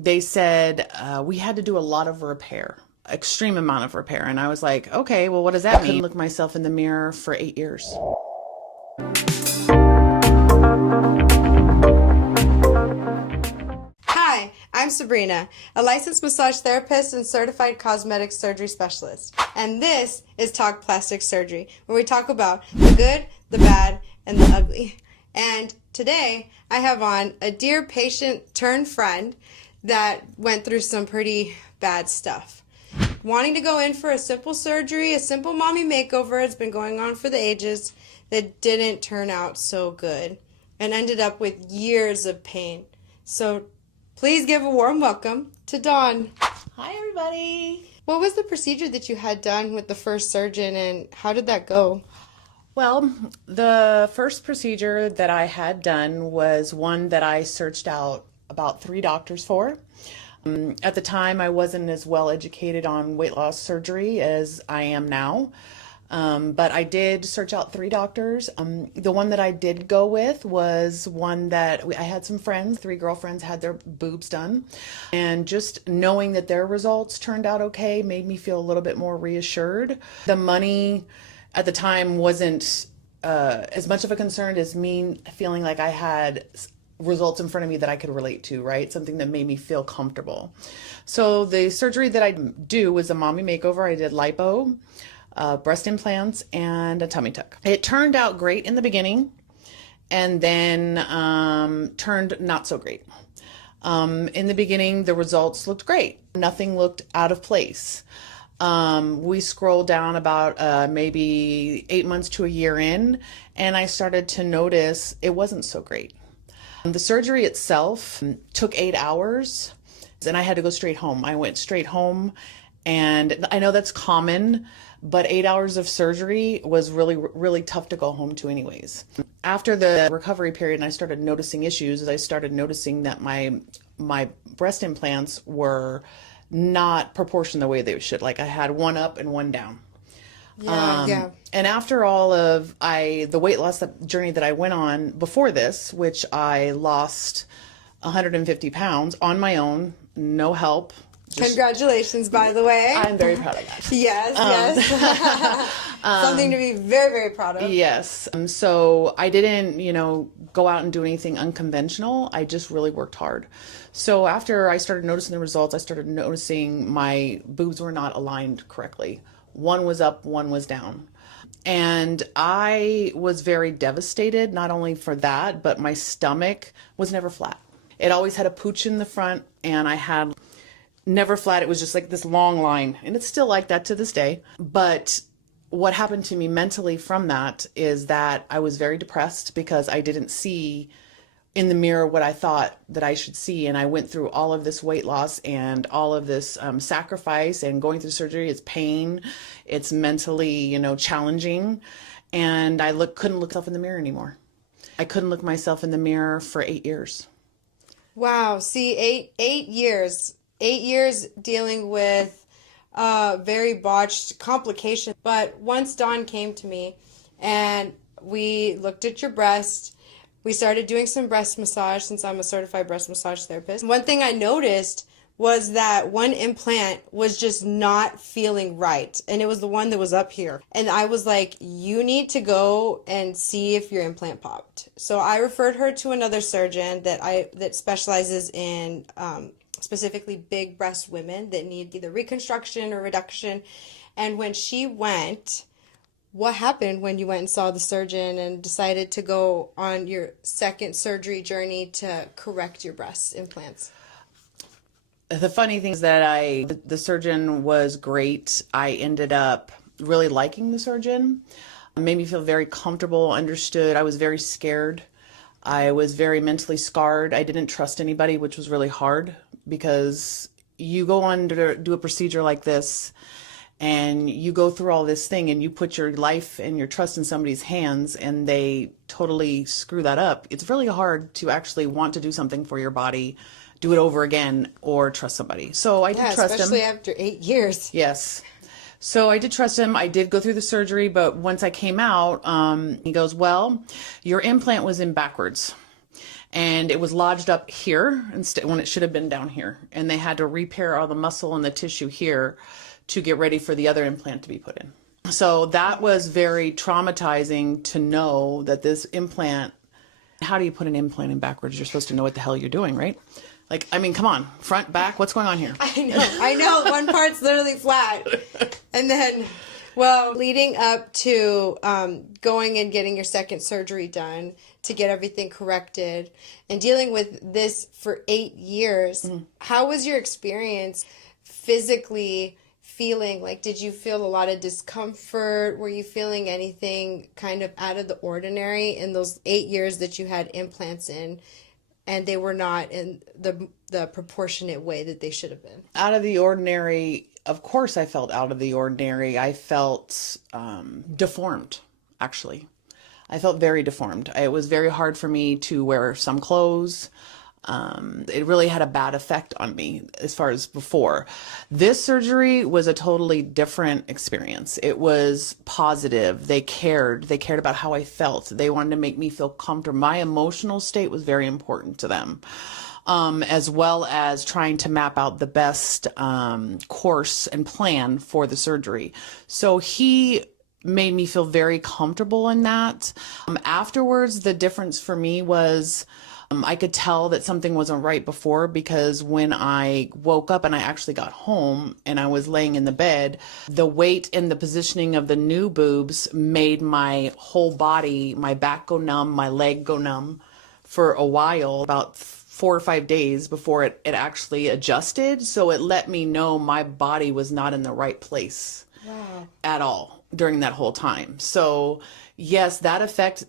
they said we had to do a lot of repair, extreme amount of repair. And I was like, okay, well, what does that mean? I couldn't look myself in the mirror for 8 years. Hi, I'm Sabrina, a licensed massage therapist and certified cosmetic surgery specialist. And this is Talk Plastic Surgery, where we talk about the good, the bad, and the ugly. And today I have on a dear patient turned friend that went through some pretty bad stuff. Wanting to go in for a simple surgery, a simple mommy makeover, it's been going on for the ages, that didn't turn out so good and ended up with years of pain. So please give a warm welcome to Dawn. Hi, everybody. What was the procedure that you had done with the first surgeon and how did that go? Well, the first procedure that I had done was one that I searched out about 3 doctors for. At the time, I wasn't as well educated on weight loss surgery as I am now. But I did search out 3 doctors. The one that I did go with was one that I had some friends, 3 girlfriends had their boobs done. And just knowing that their results turned out okay made me feel a little bit more reassured. The money at the time wasn't as much of a concern as me feeling like I had results in front of me that I could relate to, right? Something that made me feel comfortable. So the surgery that I do was a mommy makeover. I did lipo, breast implants, and a tummy tuck. It turned out great in the beginning and then turned not so great. In the beginning, the results looked great. Nothing looked out of place. We scrolled down about maybe 8 months to a year in, and I started to notice it wasn't so great. The surgery itself took 8 hours, and I had to go straight home. I went straight home, and I know that's common, but 8 hours of surgery was really tough to go home to anyways. After the recovery period and I started noticing issues, I started noticing that my breast implants were not proportioned the way they should. Like I had one up and one down. Yeah. And after all of the weight loss journey that I went on before this, which I lost 150 pounds on my own, no help. Congratulations, by the way. I'm very proud of that. Yes. Something to be very, very proud of. Yes. So I didn't, go out and do anything unconventional. I just really worked hard. So after I started noticing the results, I started noticing my boobs were not aligned correctly. One was up, one was down. And I was very devastated, not only for that, but my stomach was never flat. It always had a pooch in the front, and I had never flat. It was just like this long line, and it's still like that to this day. But what happened to me mentally from that is that I was very depressed because I didn't see in the mirror what I thought that I should see. And I went through all of this weight loss and all of this sacrifice and going through surgery. It's pain. It's mentally, challenging. And I couldn't look myself in the mirror anymore. I couldn't look myself in the mirror for 8 years. Wow. See, eight years. 8 years dealing with very botched complication. But once Dawn came to me and we looked at your breast, we started doing some breast massage since I'm a certified breast massage therapist. One thing I noticed was that one implant was just not feeling right. And it was the one that was up here. And I was like, you need to go and see if your implant popped. So I referred her to another surgeon that specializes in specifically big breast women that need either reconstruction or reduction. And when she went, what happened when you went and saw the surgeon and decided to go on your second surgery journey to correct your breast implants? The funny thing is that the surgeon was great. I ended up really liking the surgeon. It made me feel very comfortable, understood. I was very scared. I was very mentally scarred. I didn't trust anybody, which was really hard because you go on to do a procedure like this and you go through all this thing and you put your life and your trust in somebody's hands and they totally screw that up. It's really hard to actually want to do something for your body, do it over again, or trust somebody. So I did trust him. Especially after 8 years. Yes. So I did trust him. I did go through the surgery, but once I came out, he goes, well, your implant was in backwards. and it was lodged up here instead when it should have been down here. And they had to repair all the muscle and the tissue here to get ready for the other implant to be put in. So that was very traumatizing to know that this implant, how do you put an implant in backwards? You're supposed to know what the hell you're doing, right? Like, I mean, come on, front, back, what's going on here? I know. One part's literally flat. And then, well, leading up to going and getting your second surgery done to get everything corrected and dealing with this for 8 years, how was your experience physically feeling? Like, did you feel a lot of discomfort? Were you feeling anything kind of out of the ordinary in those 8 years that you had implants in? And they were not in the proportionate way that they should have been. Out of the ordinary, of course I felt out of the ordinary. I felt deformed, actually. I felt very deformed. It was very hard for me to wear some clothes. It really had a bad effect on me as far as before. This surgery was a totally different experience. It was positive. They cared about how I felt. They wanted to make me feel comfortable. My emotional state was very important to them, as well as trying to map out the best course and plan for the surgery. So he made me feel very comfortable in that. Afterwards, the difference for me was I could tell that something wasn't right before, because when I woke up and I actually got home and I was laying in the bed, the weight and the positioning of the new boobs made my whole body, my back go numb, my leg go numb for a while, about 4 or 5 days before it actually adjusted. So it let me know my body was not in the right place at all during that whole time. So yes, that effect,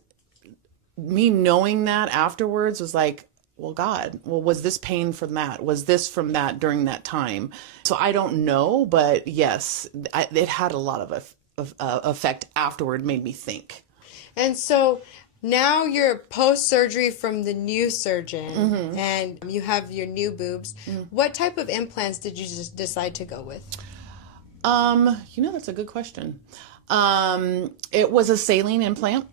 me knowing that afterwards was like, well, God, well, was this pain from that? Was this from that during that time? So I don't know, but yes, it had a lot of effect afterward, made me think. And so now you're post-surgery from the new surgeon and you have your new boobs. What type of implants did you just decide to go with? That's a good question. It was a saline implant.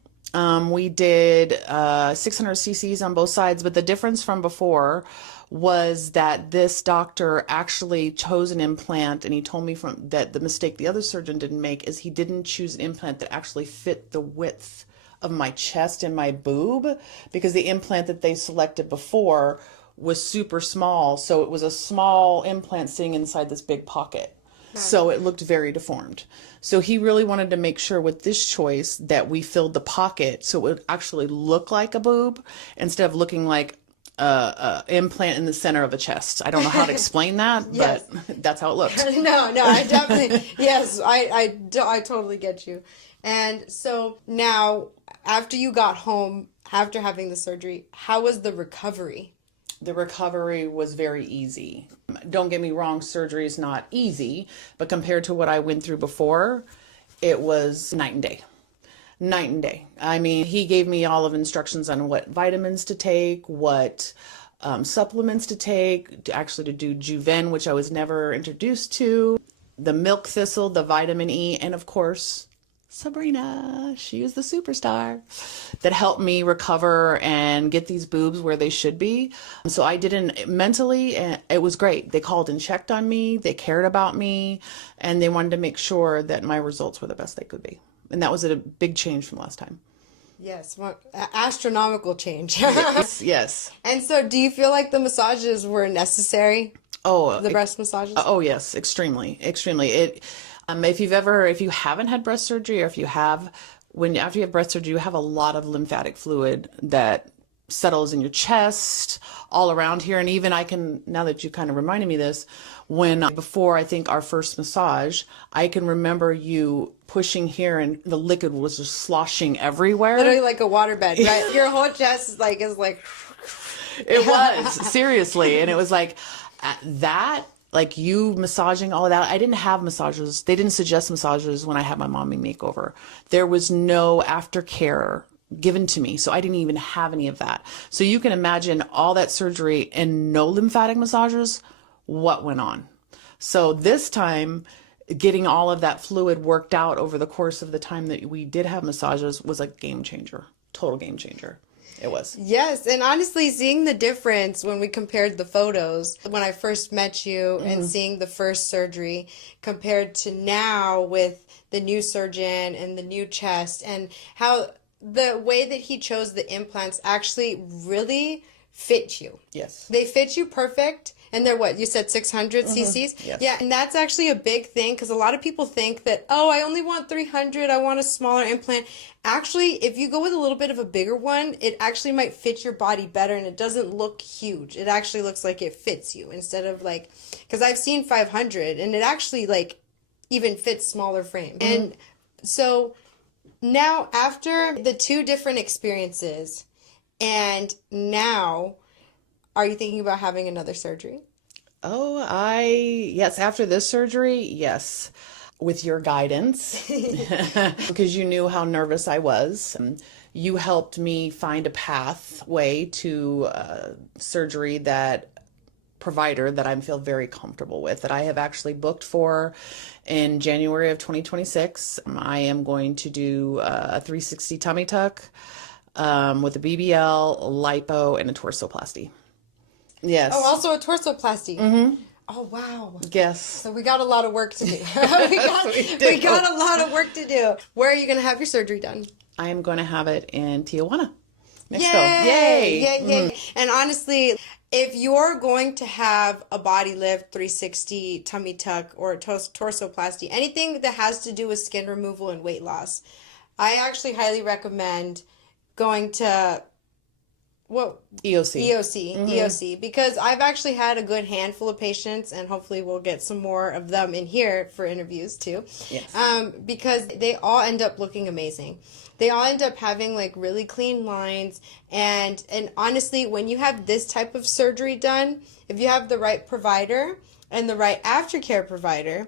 We did 600 cc's on both sides, but the difference from before was that this doctor actually chose an implant, and he told me that the mistake the other surgeon didn't make is he didn't choose an implant that actually fit the width of my chest and my boob, because the implant that they selected before was super small, so it was a small implant sitting inside this big pocket. So it looked very deformed. So he really wanted to make sure with this choice that we filled the pocket so it would actually look like a boob instead of looking like a implant in the center of a chest. I don't know how to explain that, but that's how it looked. No, I definitely, yes, I totally get you. And so now, after you got home, after having the surgery, how was the recovery? The recovery was very easy. Don't get me wrong, surgery is not easy, but compared to what I went through before, it was night and day. Night and day. I mean, he gave me all of instructions on what vitamins to take, what supplements to take, to do Juven, which I was never introduced to, the milk thistle, the vitamin E, and of course, Sabrina, she is the superstar that helped me recover and get these boobs where they should be. So I didn't mentally, it was great. They called and checked on me. They cared about me, and they wanted to make sure that my results were the best they could be. And that was a big change from last time. Yes, well, astronomical change. Yes. And so do you feel like the massages were necessary? Oh, the breast massages? Oh, yes, extremely. If you haven't had breast surgery, or after you have breast surgery, you have a lot of lymphatic fluid that settles in your chest, all around here. And even now that you kind of reminded me this, before I think our first massage, I can remember you pushing here and the liquid was just sloshing everywhere. Literally like a waterbed, right? Your whole chest is like. It was, seriously. And it was like that. Like you massaging all of that. I didn't have massages. They didn't suggest massages when I had my mommy makeover. There was no aftercare given to me. So I didn't even have any of that. So you can imagine all that surgery and no lymphatic massages, what went on. So this time, getting all of that fluid worked out over the course of the time that we did have massages was a game changer, total game changer. It was. Yes, and honestly, seeing the difference when we compared the photos when I first met you and seeing the first surgery compared to now with the new surgeon and the new chest, and how the way that he chose the implants actually really fit you. Yes. They fit you perfect. And they're what? You said 600 cc's? Yes. Yeah, and that's actually a big thing because a lot of people think that, oh, I only want 300, I want a smaller implant. Actually, if you go with a little bit of a bigger one, it actually might fit your body better and it doesn't look huge. It actually looks like it fits you instead of like, because I've seen 500 and it actually like even fits smaller frames. And so now after the two different experiences and now, are you thinking about having another surgery? Oh, yes, after this surgery, yes, with your guidance, because you knew how nervous I was. You helped me find a pathway to surgery provider that I feel very comfortable with, that I have actually booked for in January of 2026. I am going to do a 360 tummy tuck with a BBL, lipo, and a torsoplasty. Yes. Oh, also a torsoplasty. Oh, wow. Yes. So we got a lot of work to do. we got a lot of work to do. Where are you going to have your surgery done? I am going to have it in Tijuana, Mexico. Yay! Yay. And honestly, if you're going to have a body lift, 360, tummy tuck, or a torsoplasty, anything that has to do with skin removal and weight loss, I actually highly recommend going to EOC, because I've actually had a good handful of patients, and hopefully we'll get some more of them in here for interviews too. Yes. Because they all end up looking amazing. They all end up having like really clean lines, and honestly, when you have this type of surgery done, if you have the right provider and the right aftercare provider,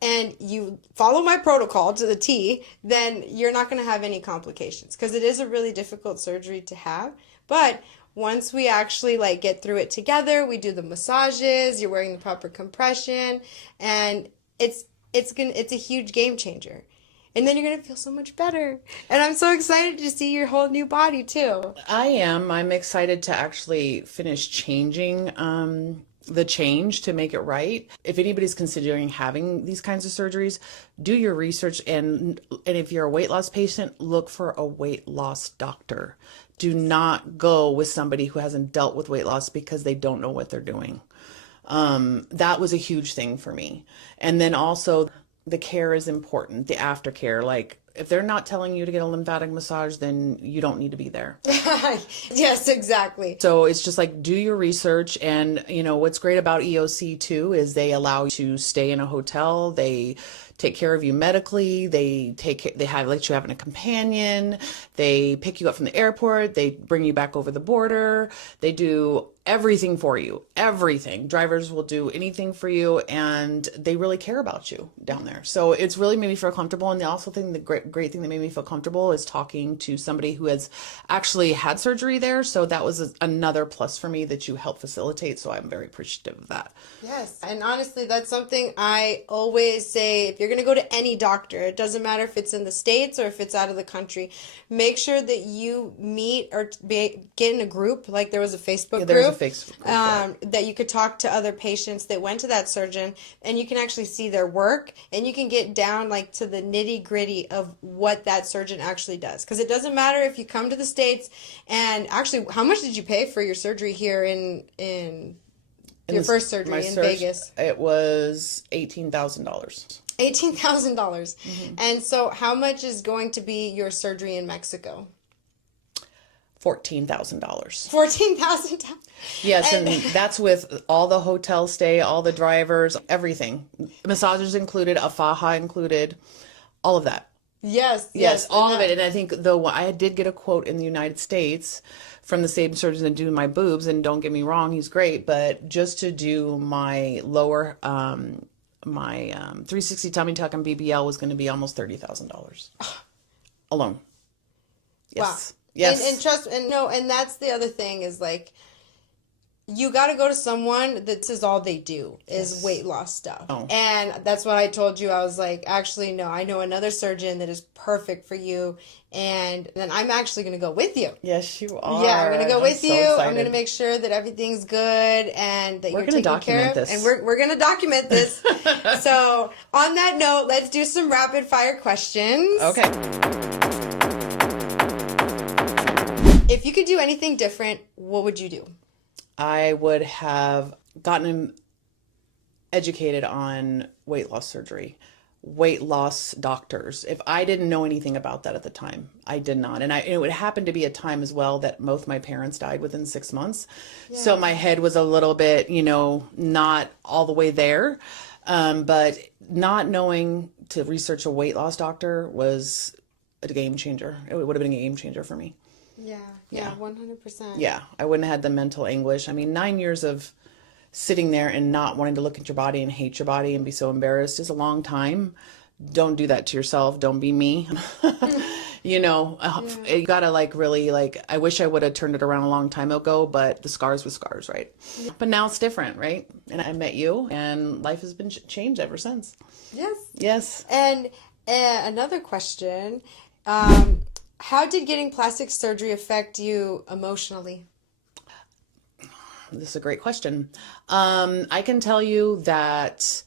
and you follow my protocol to the T, then you're not going to have any complications, because it is a really difficult surgery to have. But once we actually like get through it together, we do the massages, you're wearing the proper compression, and it's a huge game changer. And then you're going to feel so much better. And I'm so excited to see your whole new body too. I am. I'm excited to actually finish changing the change to make it right. If anybody's considering having these kinds of surgeries, do your research, and if you're a weight loss patient, look for a weight loss doctor. Do not go with somebody who hasn't dealt with weight loss because they don't know what they're doing. That was a huge thing for me. And then also the care is important, the aftercare. Like, if they're not telling you to get a lymphatic massage, then you don't need to be there. Yes, exactly. So it's just like, do your research. And what's great about EOC too is they allow you to stay in a hotel. They take care of you medically. They let you have a companion. They pick you up from the airport. They bring you back over the border. They do everything for you. Everything. Drivers will do anything for you, and they really care about you down there. So it's really made me feel comfortable. And the great thing that made me feel comfortable is talking to somebody who has actually had surgery there. So that was another plus for me that you helped facilitate. So I'm very appreciative of that. Yes. And honestly, that's something I always say. If you're going to go to any doctor, it doesn't matter if it's in the States or if it's out of the country, make sure that you meet or get in a group. Like there was a Facebook group. That you could talk to other patients that went to that surgeon, and you can actually see their work, and you can get down like to the nitty gritty of what that surgeon actually does. Because it doesn't matter if you come to the States, and actually, how much did you pay for your surgery here in your first surgery in Vegas? It was $18,000. $18,000. And so how much is going to be your surgery in Mexico? $14,000. $14,000. Yes, and that's with all the hotel stay, all the drivers, everything. Massages included, a faja included, all of that. Yes, all of it. And I think I did get a quote in the United States from the same surgeon that do my boobs, and don't get me wrong, he's great, but just to do my lower my 360 tummy tuck and BBL was going to be almost $30,000 alone. Yes. Wow. Yes. And trust, and no, and that's the other thing is like, you got to go to someone that says all they do is weight loss stuff. Oh. And that's what I told you. I was like, actually, no, I know another surgeon that is perfect for you. And then I'm actually going to go with you. Yes, you are. Yeah, I'm going to go with so you. excited. I'm going to make sure that everything's good and that We're you're gonna taken care document of. this. And we're going to document this. So on that note, let's do some rapid fire questions. Okay. If you could do anything different, what would you do? I would have gotten educated on weight loss surgery, weight loss doctors. If I didn't know anything about that at the time, I did not. And it would happen to be a time as well that both my parents died within 6 months. Yeah. So my head was a little bit, not all the way there. But not knowing to research a weight loss doctor was a game changer. It would have been a game changer for me. Yeah, 100%. Yeah, I wouldn't have had the mental anguish. I mean, 9 years of sitting there and not wanting to look at your body and hate your body and be so embarrassed is a long time. Don't do that to yourself. Don't be me. You gotta really I wish I would have turned it around a long time ago, but the scars were scars, right? Yeah. But now it's different, right? And I met you and life has been changed ever since. Yes. And another question, how did getting plastic surgery affect you emotionally? This is a great question. I can tell you that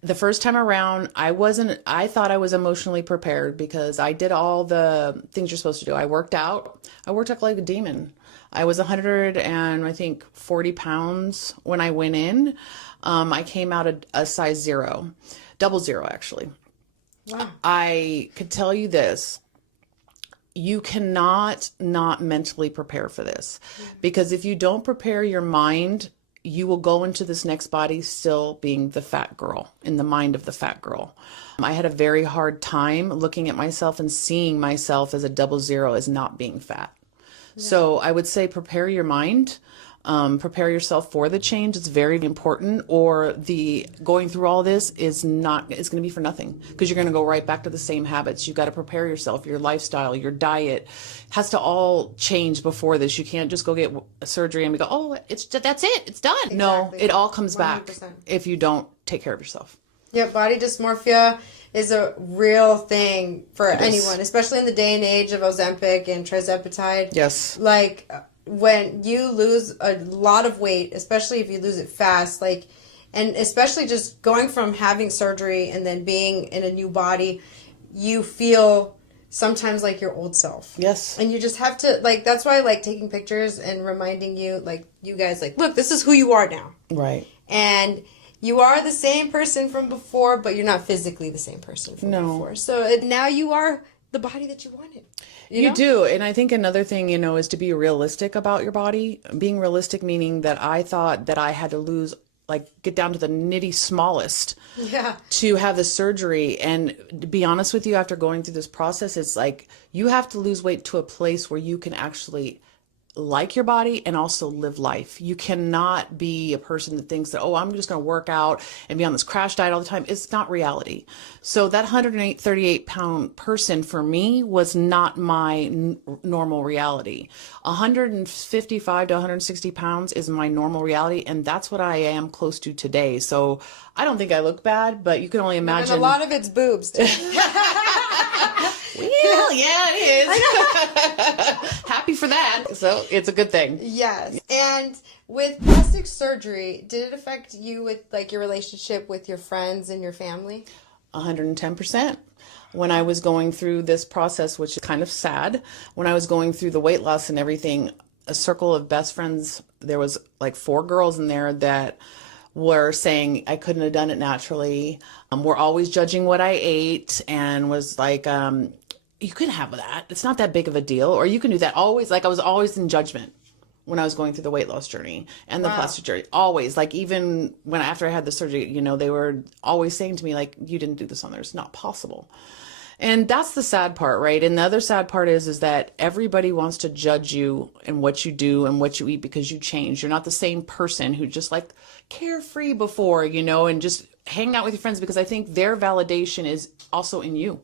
the first time around, I thought I was emotionally prepared because I did all the things you're supposed to do. I worked out like a demon. I was 140 pounds when I went in. I came out a size 0, 00 actually. Wow. I could tell you this. You cannot not mentally prepare for this, because if you don't prepare your mind, you will go into this next body still being the fat girl, in the mind of the fat girl. I had a very hard time looking at myself and seeing myself as a 00 as not being fat. Yeah. So I would say prepare your mind. Prepare yourself for the change. It's very important, or the going through all this it's going to be for nothing, because you're going to go right back to the same habits. You've got to prepare yourself, your lifestyle, your diet has to all change before this. You can't just go get a surgery and we go, oh, that's it. It's done. Exactly. No, it all comes 100%. Back if you don't take care of yourself. Yeah, body dysmorphia is a real thing for anyone, especially in the day and age of Ozempic and tirzepatide. Yes. When you lose a lot of weight, especially if you lose it fast, and especially just going from having surgery and then being in a new body, you feel sometimes like your old self. Yes. And you just have to, that's why I like taking pictures and reminding you, you guys, look, this is who you are now. Right. And you are the same person from before, but you're not physically the same person from before. So now you are the body that you wanted. You do. And I think another thing, is to be realistic about your body. Being realistic meaning that I thought that I had to lose, get down to the nitty smallest to have the surgery. And to be honest with you, after going through this process, it's you have to lose weight to a place where you can actually like your body and also live life. You cannot be a person that thinks that, oh, I'm just going to work out and be on this crash diet all the time. It's not reality. So that 138 pound person for me was not my normal reality. 155 to 160 pounds is my normal reality. And that's what I am close to today. So I don't think I look bad, but you can only imagine. And a lot of it's boobs too. Well, yeah, it is. Happy for that. So it's a good thing. Yes. And with plastic surgery, did it affect you with your relationship with your friends and your family? 110%. When I was going through this process, which is kind of sad, when I was going through the weight loss and everything, a circle of best friends, there was 4 girls in there that were saying I couldn't have done it naturally. Were always judging what I ate and was you could have that. It's not that big of a deal. Or you can do that. Always, I was always in judgment when I was going through the weight loss journey and the plastic journey. Always, even after I had the surgery, they were always saying to me, you didn't do this on there. It's not possible. And that's the sad part, right? And the other sad part is that everybody wants to judge you and what you do and what you eat because you change. You're not the same person who just carefree before, and just hang out with your friends, because I think their validation is also in you.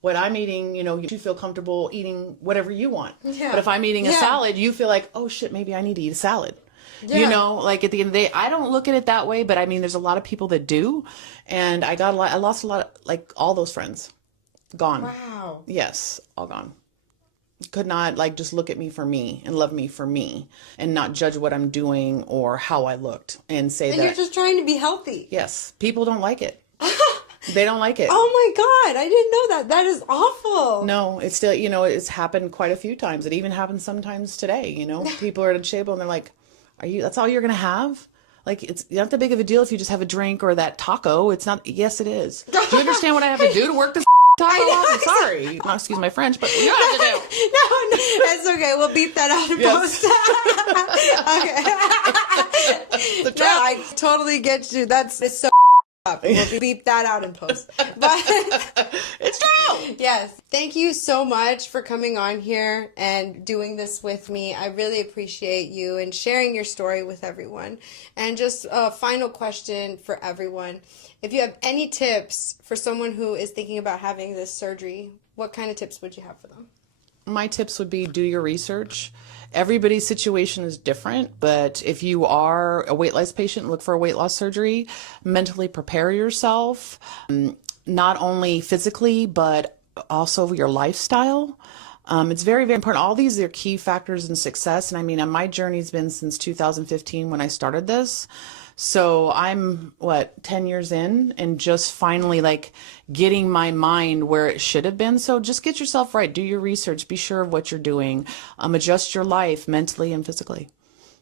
What I'm eating, you feel comfortable eating whatever you want. Yeah. But if I'm eating a salad, you feel oh shit, maybe I need to eat a salad. You Yeah. know, like at the end of the day, I don't look at it that way, but I mean, there's a lot of people that do. And I lost a lot, like all those friends gone. Wow. Yes, all gone. Could not like just look at me for me and love me for me and not judge what I'm doing or how I looked and say And that. you're just trying to be healthy. Yes, people don't like it. They don't like it. Oh my God, I didn't know that. That is awful. No, it's still, you know, it's happened quite a few times. It even happens sometimes today, you know. People are at a table and they're like, that's all you're going to have? Like, it's not that big of a deal if you just have a drink or that taco. It's not, yes, it is. Do you understand what I have to do to work this taco off? I'm sorry. Not, excuse my French, but you have to do. No, it's okay. We'll beep that out in Yes. post. Okay. No, I totally get you. It's so up. We'll beep that out in post. But It's true. yes, thank you so much for coming on here and doing this with me. I really appreciate you and sharing your story with everyone. And just a final question for everyone. If you have any tips for someone who is thinking about having this surgery, what kind of tips would you have for them? My tips would be do your research. Everybody's situation is different, but if you are a weight loss patient, look for a weight loss surgery. Mentally prepare yourself, not only physically, but also your lifestyle. It's very, very important. All these are key factors in success. And I mean, my journey's been since 2015 when I started this. So I'm 10 years in and just finally like getting my mind where it should have been. So just get yourself right. Do your research. Be sure of what you're doing. Adjust your life mentally and physically.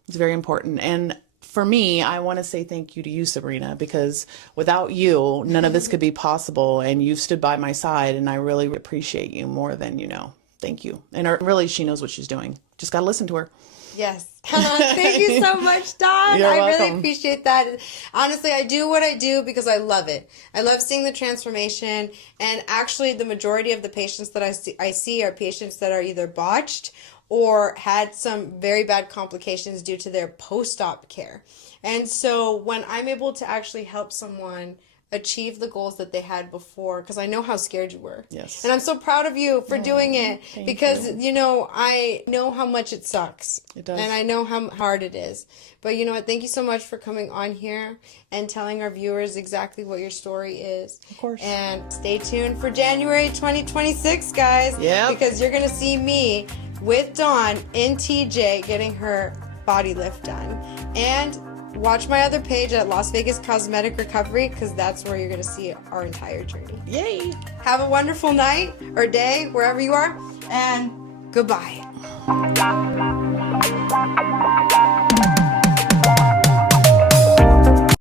It's very important. And for me, I want to say thank you to you, Sabrina, because without you, none of this could be possible. And you've stood by my side and I really appreciate you more than you know. Thank you. And really, she knows what she's doing. Just got to listen to her. Yes. Thank you so much, Dawn. You're I really welcome. appreciate that. Honestly, I do what I do because I love it. I love seeing the transformation. And actually, the majority of the patients that I see are patients that are either botched or had some very bad complications due to their post-op care. And so when I'm able to actually help someone achieve the goals that they had before, because I know how scared you were. Yes. And I'm so proud of you for doing it because, you. you know, I know how much it sucks. It does. And I know how hard it is. But you know what? Thank you so much for coming on here and telling our viewers exactly what your story is. Of course. And stay tuned for January 2026, guys. Yep. Because you're going to see me with Dawn in TJ getting her body lift done. And watch my other page at Las Vegas Cosmetic Recovery because that's where you're going to see our entire journey. Yay. Have a wonderful night or day, wherever you are, and goodbye.